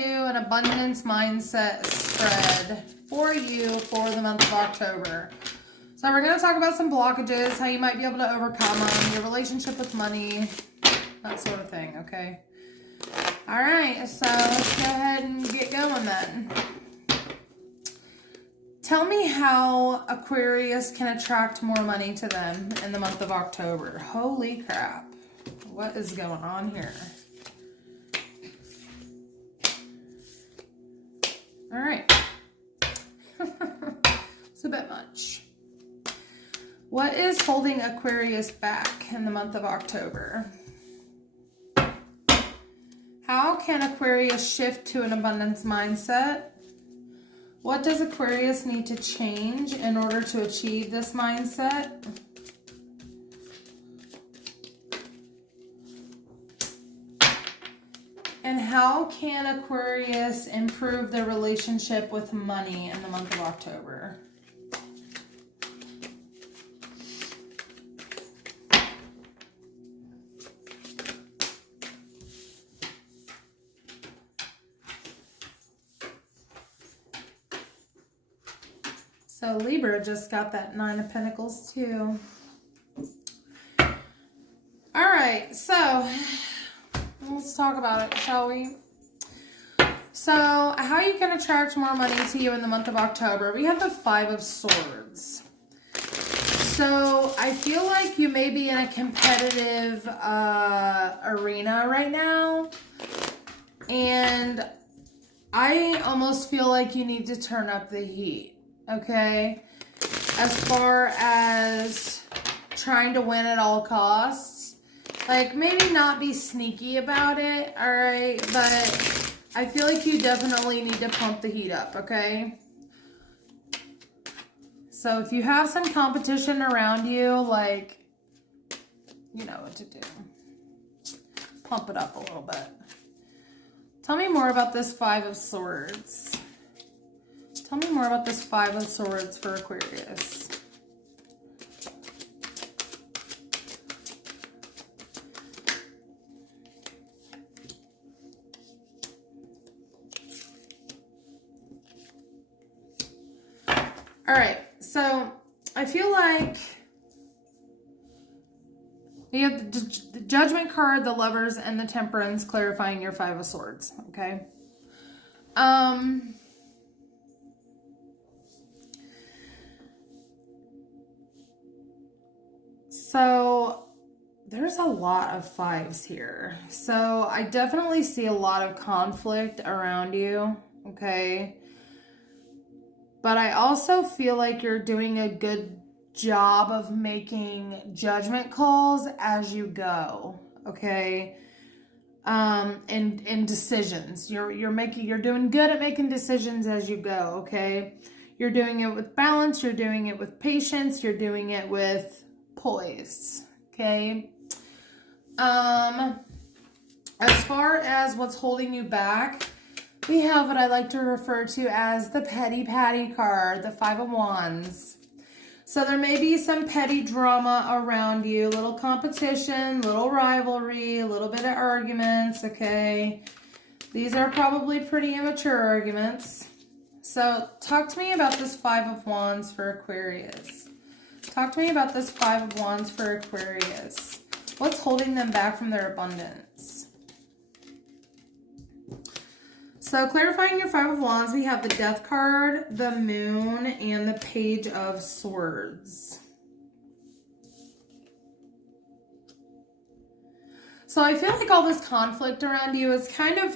do an abundance mindset spread for you for the month of October. So we're going to talk about some blockages, how you might be able to overcome them, your relationship with money, that sort of thing, okay? All right, so let's go ahead and get going then. Tell me how Aquarius can attract more money to them in the month of October. Holy crap. What is going on here? All right. It's a bit much. What is holding Aquarius back in the month of October? How can Aquarius shift to an abundance mindset? What does Aquarius need to change in order to achieve this mindset? And how can Aquarius improve their relationship with money in the month of October? So Libra just got that 9 of Pentacles too. All right, so let's talk about it, shall we? So how you can attract more money to you in the month of October? We have the 5 of Swords. So I feel like you may be in a competitive arena right now. And I almost feel like you need to turn up the heat. Okay, as far as trying to win at all costs, like maybe not be sneaky about it, all right, but I feel like you definitely need to pump the heat up, okay? So if you have some competition around you, like, you know what to do. Pump it up a little bit. Tell me more about this 5 of Swords. Tell me more about this 5 of Swords for Aquarius. All right, so I feel like you have the Judgment card, the Lovers, and the Temperance clarifying your 5 of Swords, okay? So there's a lot of 5s here. So I definitely see a lot of conflict around you, okay? But I also feel like you're doing a good job of making judgment calls as you go, okay? And decisions. You're doing good at making decisions as you go, okay? You're doing it with balance, you're doing it with patience, you're doing it with poise, okay? As far as what's holding you back, we have what I like to refer to as the petty patty card, the 5 of Wands. So there may be some petty drama around you, little competition, little rivalry, a little bit of arguments, okay? These are probably pretty immature arguments. So talk to me about this 5 of Wands for Aquarius. Talk to me about this 5 of Wands for Aquarius. What's holding them back from their abundance? So clarifying your 5 of Wands, we have the Death card, the Moon, and the Page of Swords. So I feel like all this conflict around you is kind of,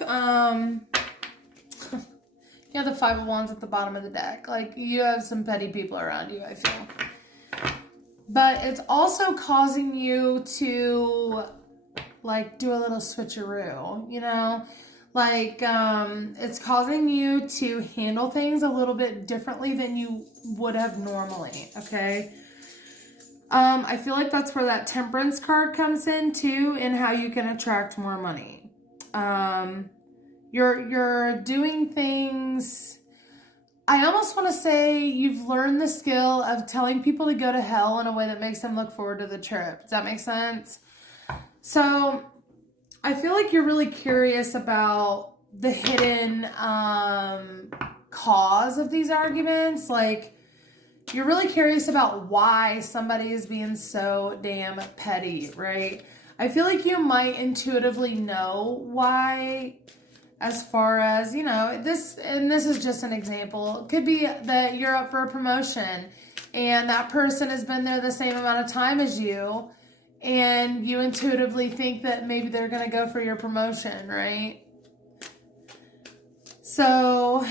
you have the 5 of Wands at the bottom of the deck. Like, you have some petty people around you, I feel. But it's also causing you to, like, do a little switcheroo, you know? Like, it's causing you to handle things a little bit differently than you would have normally, okay? I feel like that's where that Temperance card comes in, too, in how you can attract more money. You're doing things... I almost want to say you've learned the skill of telling people to go to hell in a way that makes them look forward to the trip. Does that make sense? So I feel like you're really curious about the hidden cause of these arguments. Like, you're really curious about why somebody is being so damn petty, right? I feel like you might intuitively know why, as far as, you know, this is just an example. It could be that you're up for a promotion and that person has been there the same amount of time as you, and you intuitively think that maybe they're going to go for your promotion, right? So,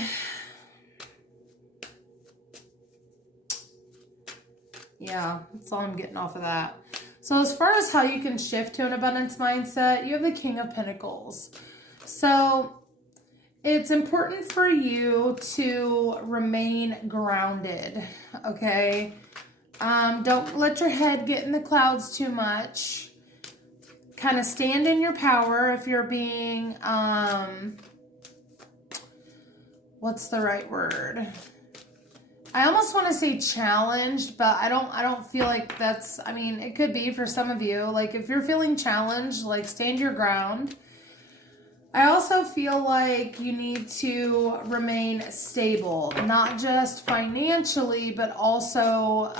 yeah, that's all I'm getting off of that. So as far as how you can shift to an abundance mindset, you have the King of Pentacles. So it's important for you to remain grounded, okay? Don't let your head get in the clouds too much. Kind of stand in your power if you're being, what's the right word? I almost want to say challenged, but I don't feel like that's, I mean, it could be for some of you. Like, if you're feeling challenged, like, stand your ground. I also feel like you need to remain stable, not just financially, but also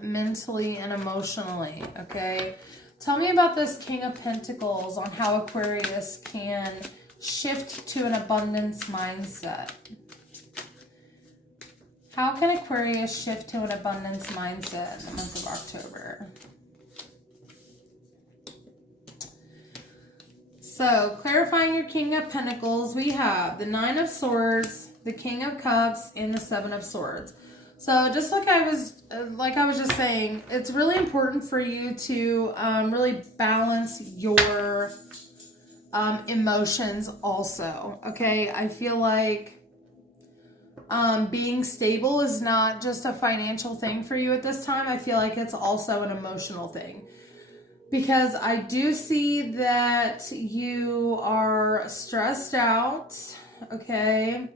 mentally and emotionally, okay? Tell me about this King of Pentacles on how Aquarius can shift to an abundance mindset. How can Aquarius shift to an abundance mindset in the month of October? So, clarifying your King of Pentacles, we have the Nine of Swords, the King of Cups, and the Seven of Swords. So, just like I was just saying, it's really important for you to really balance your emotions also. Okay, I feel like being stable is not just a financial thing for you at this time. I feel like it's also an emotional thing. Because I do see that you are stressed out, okay?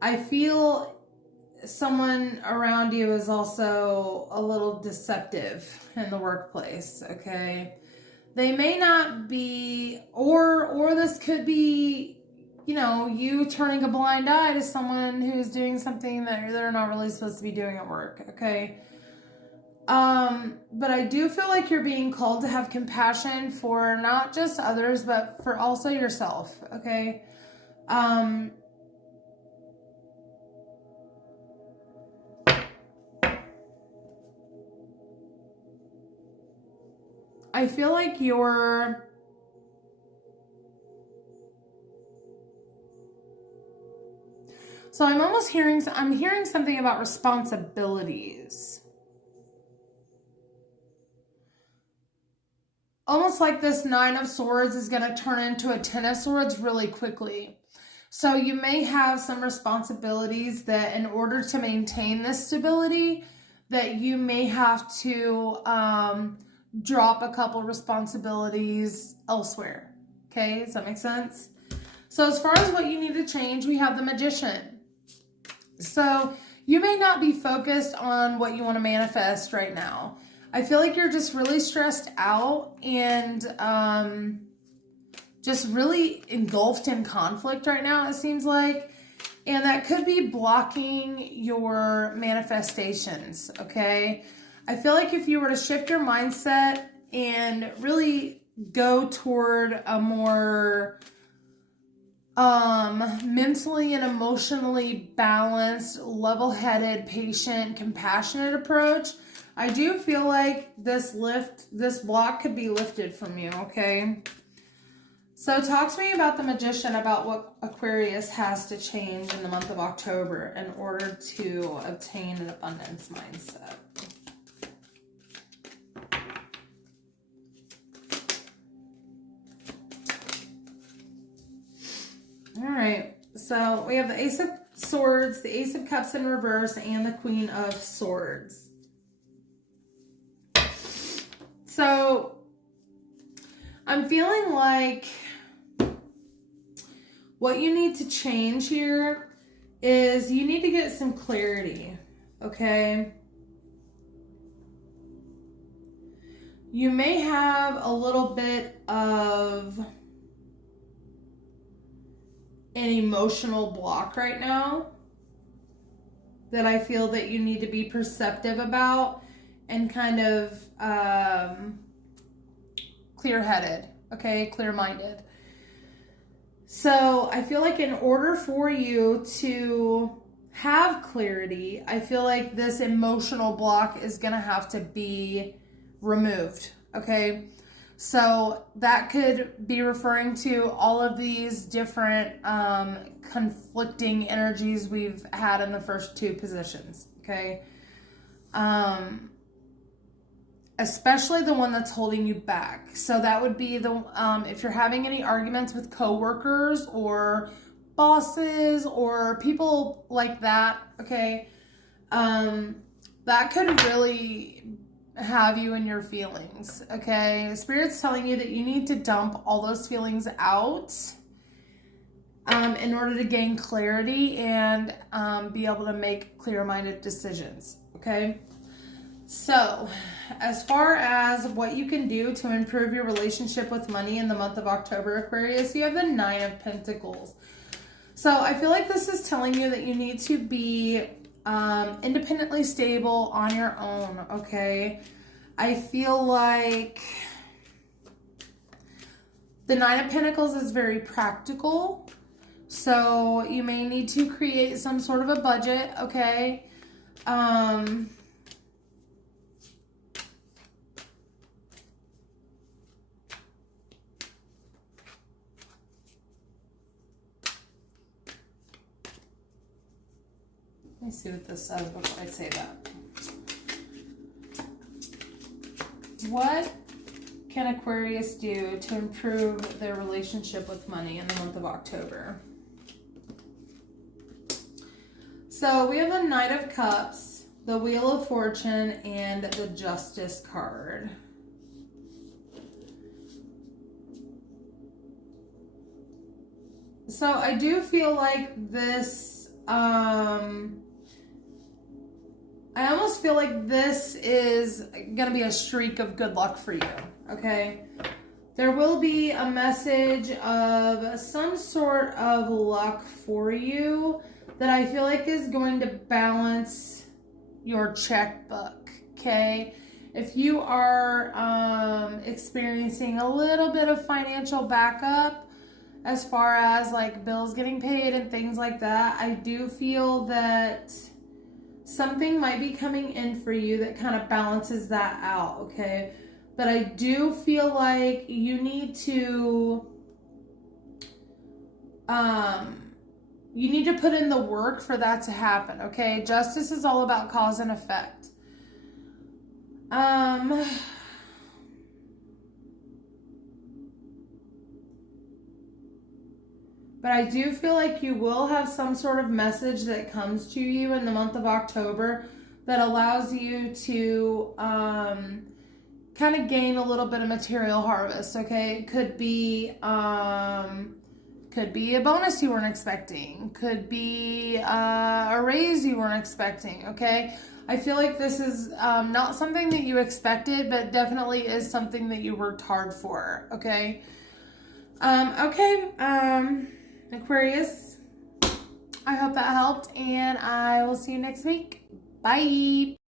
I feel someone around you is also a little deceptive in the workplace, okay? They may not be, or this could be, you know, you turning a blind eye to someone who's doing something that they're not really supposed to be doing at work, okay? But I do feel like you're being called to have compassion for not just others, but for also yourself, okay? I feel like you're... So I'm hearing something about responsibilities. Almost like this Nine of Swords is going to turn into a Ten of Swords really quickly. So you may have some responsibilities that in order to maintain this stability, that you may have to drop a couple responsibilities elsewhere. Okay, does that make sense? So as far as what you need to change, we have the Magician. So you may not be focused on what you want to manifest right now. I feel like you're just really stressed out and just really engulfed in conflict right now, it seems like. And that could be blocking your manifestations, okay? I feel like if you were to shift your mindset and really go toward a more mentally and emotionally balanced, level-headed, patient, compassionate approach, I do feel like this block could be lifted from you, okay? So talk to me about the Magician, about what Aquarius has to change in the month of October in order to obtain an abundance mindset. All right, so we have the Ace of Swords, the Ace of Cups in reverse, and the Queen of Swords. So I'm feeling like what you need to change here is you need to get some clarity, okay? You may have a little bit of an emotional block right now that I feel that you need to be perceptive about and kind of clear-headed, okay, clear-minded. So I feel like in order for you to have clarity, I feel like this emotional block is going to have to be removed, okay? So that could be referring to all of these different conflicting energies we've had in the first two positions, okay? Especially the one that's holding you back. So that would be the if you're having any arguments with coworkers or bosses or people like that, okay? That could really have you in your feelings, okay? Spirit's telling you that you need to dump all those feelings out in order to gain clarity and be able to make clear-minded decisions, okay? So, as far as what you can do to improve your relationship with money in the month of October, Aquarius, you have the 9 of Pentacles. So, I feel like this is telling you that you need to be independently stable on your own, okay? I feel like the 9 of Pentacles is very practical. So, you may need to create some sort of a budget, okay? Let me see what this says before I say that. What can Aquarius do to improve their relationship with money in the month of October? So we have the Knight of Cups, the Wheel of Fortune, and the Justice card. So I do feel like this, I almost feel like this is going to be a streak of good luck for you, okay? There will be a message of some sort of luck for you that I feel like is going to balance your checkbook, okay? If you are experiencing a little bit of financial backup as far as like bills getting paid and things like that, I do feel that something might be coming in for you that kind of balances that out, okay? But I do feel like you need to put in the work for that to happen, okay? Justice is all about cause and effect. But I do feel like you will have some sort of message that comes to you in the month of October that allows you to kind of gain a little bit of material harvest, okay? It could be a bonus you weren't expecting. Could be a raise you weren't expecting, okay? I feel like this is not something that you expected, but definitely is something that you worked hard for, okay? Aquarius, I hope that helped, and I will see you next week. Bye.